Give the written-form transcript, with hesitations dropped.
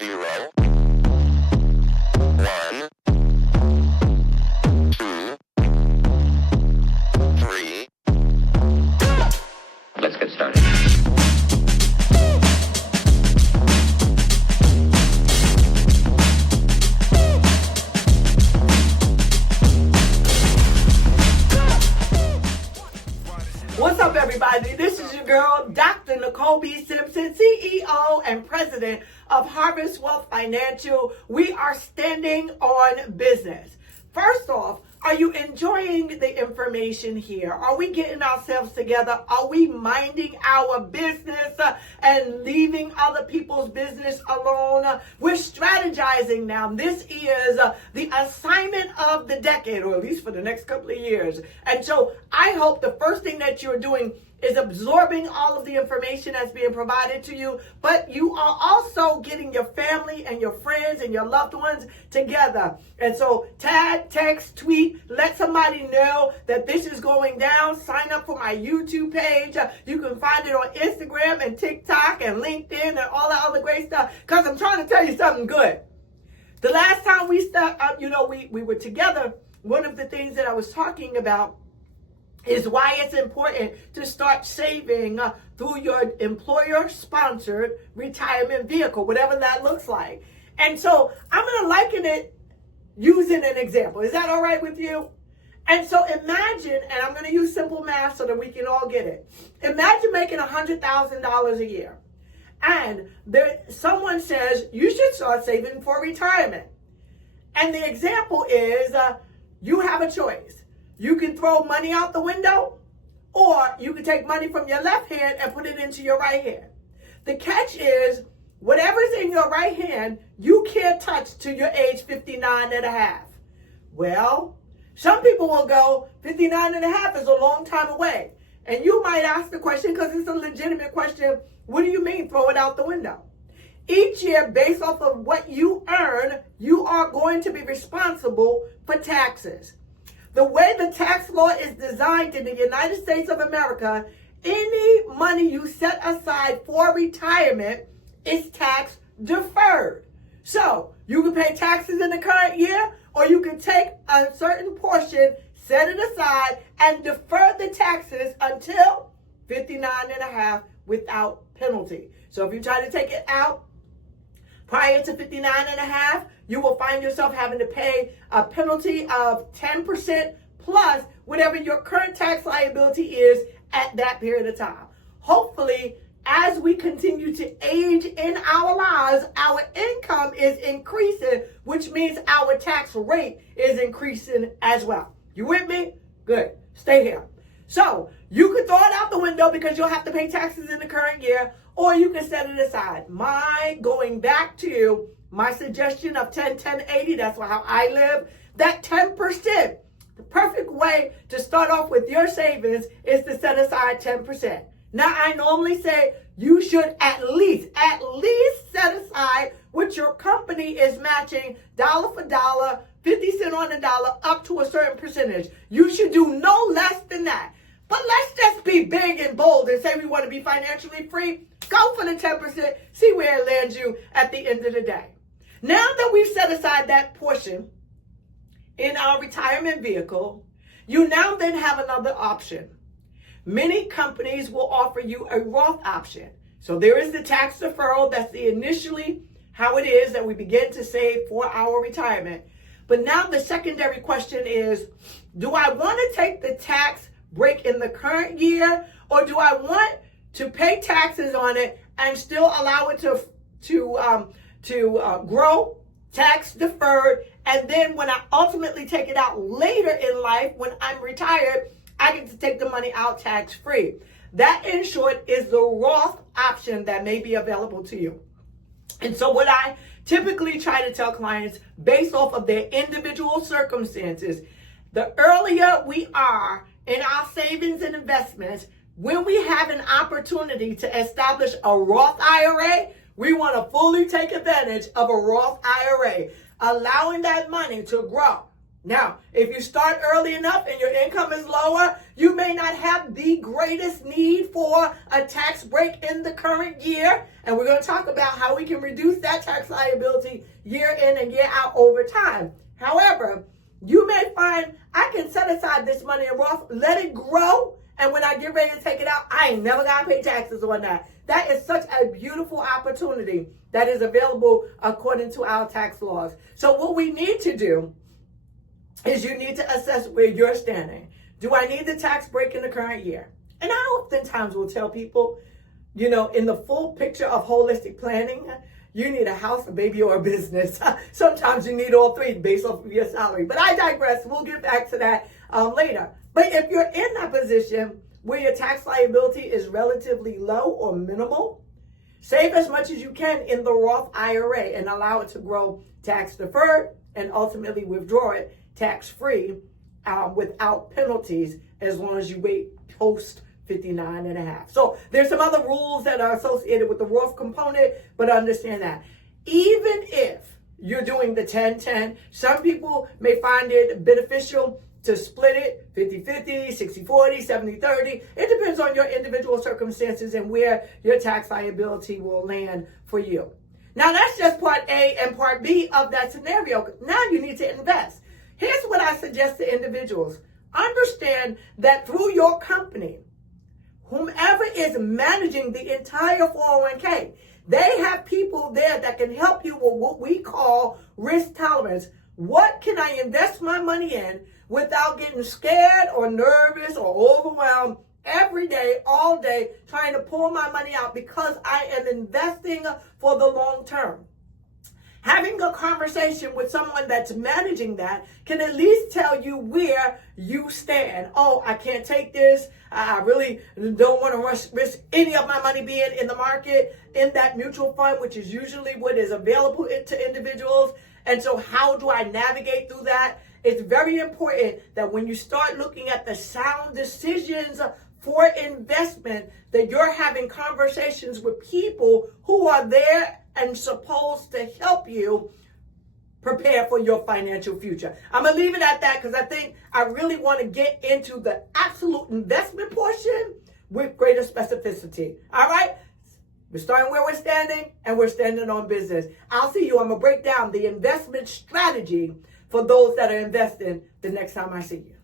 0, 1, 2, 3. Let's get started. What's up, everybody? This is your girl, Dr. Nicole B. Simpson, CEO and President of Harvest Wealth Financial. We are standing on business. First off, are you enjoying the information here? Are we getting ourselves together? Are we minding our business and leaving other people's business alone? We're strategizing now. This is the assignment of the decade, or at least for the next couple of years. And so I hope the first thing that you're doing is absorbing all of the information that's being provided to you, but you are also getting your family and your friends and your loved ones together. And so tag, text, tweet, let somebody know that this is going down. Sign up for my YouTube page. You can find it on Instagram and TikTok and LinkedIn and all that other great stuff, because I'm trying to tell you something good. The last time we were together, one of the things that I was talking about is why it's important to start saving through your employer-sponsored retirement vehicle, whatever that looks like. And so I'm going to liken it using an example. Is that all right with you? And so imagine, and I'm going to use simple math so that we can all get it. Imagine making $100,000 a year. And someone says, you should start saving for retirement. And the example is, you have a choice. You can throw money out the window, or you can take money from your left hand and put it into your right hand. The catch is, whatever's in your right hand, you can't touch till you're age 59 and a half. Well, some people will go, 59 and a half is a long time away. And you might ask the question, because it's a legitimate question, what do you mean throw it out the window? Each year, based off of what you earn, you are going to be responsible for taxes. The way the tax law is designed in the United States of America, any money you set aside for retirement is tax deferred. So you can pay taxes in the current year, or you can take a certain portion, set it aside, and defer the taxes until 59 and a half without penalty. So if you try to take it out prior to 59 and a half, you will find yourself having to pay a penalty of 10% plus whatever your current tax liability is at that period of time. Hopefully, as we continue to age in our lives, our income is increasing, which means our tax rate is increasing as well. You with me? Good. Stay here. So you can throw it out the window because you'll have to pay taxes in the current year, or you can set it aside. Going back to my suggestion of 10-10-80, that's how I live, that 10%, the perfect way to start off with your savings is to set aside 10%. Now, I normally say you should at least set aside what your company is matching dollar for dollar, 50 cents on the dollar, up to a certain percentage. You should do no less than that. But let's just be big and bold and say we want to be financially free. Go for the 10%, see where it lands you at the end of the day. Now that we've set aside that portion in our retirement vehicle, you now then have another option. Many companies will offer you a Roth option. So there is the tax deferral. That's initially how it is that we begin to save for our retirement. But now the secondary question is, do I want to take the tax break in the current year, or do I want to pay taxes on it and still allow it to grow, tax deferred, and then when I ultimately take it out later in life, when I'm retired, I get to take the money out tax free? That, in short, is the Roth option that may be available to you. And so what I typically try to tell clients, based off of their individual circumstances, the earlier we are in our savings and investments, when we have an opportunity to establish a Roth IRA, we want to fully take advantage of a Roth IRA, allowing that money to grow, Now, if you start early enough and your income is lower, you may not have the greatest need for a tax break in the current year. And we're going to talk about how we can reduce that tax liability year in and year out over time. However, you may find I can set aside this money in Roth, let it grow, and when I get ready to take it out, I ain't never got to pay taxes on that. That is such a beautiful opportunity that is available according to our tax laws. So what we need to do is you need to assess where you're standing. Do I need the tax break in the current year? And I oftentimes will tell people, in the full picture of holistic planning, you need a house, a baby, or a business. Sometimes you need all three based off of your salary. But I digress. We'll get back to that later. But if you're in that position where your tax liability is relatively low or minimal, save as much as you can in the Roth IRA and allow it to grow tax deferred and ultimately withdraw it tax-free without penalties as long as you wait post 59 and a half. So there's some other rules that are associated with the Roth component, but understand that. Even if you're doing the 10-10, some people may find it beneficial to split it 50-50, 60-40, 70-30. It depends on your individual circumstances and where your tax liability will land for you. Now that's just part A and part B of that scenario. Now you need to invest. Here's what I suggest to individuals. Understand that through your company, whomever is managing the entire 401k, they have people there that can help you with what we call risk tolerance. What can I invest my money in without getting scared or nervous or overwhelmed every day, all day, trying to pull my money out because I am investing for the long term? Having a conversation with someone that's managing that can at least tell you where you stand. Oh, I can't take this. I really don't want to risk any of my money being in the market in that mutual fund, which is usually what is available to individuals. And so how do I navigate through that? It's very important that when you start looking at the sound decisions for investment, that you're having conversations with people who are there and supposed to help you prepare for your financial future. I'm going to leave it at that because I think I really want to get into the absolute investment portion with greater specificity. All right? We're starting where we're standing, and we're standing on business. I'll see you. I'm going to break down the investment strategy for those that are investing the next time I see you.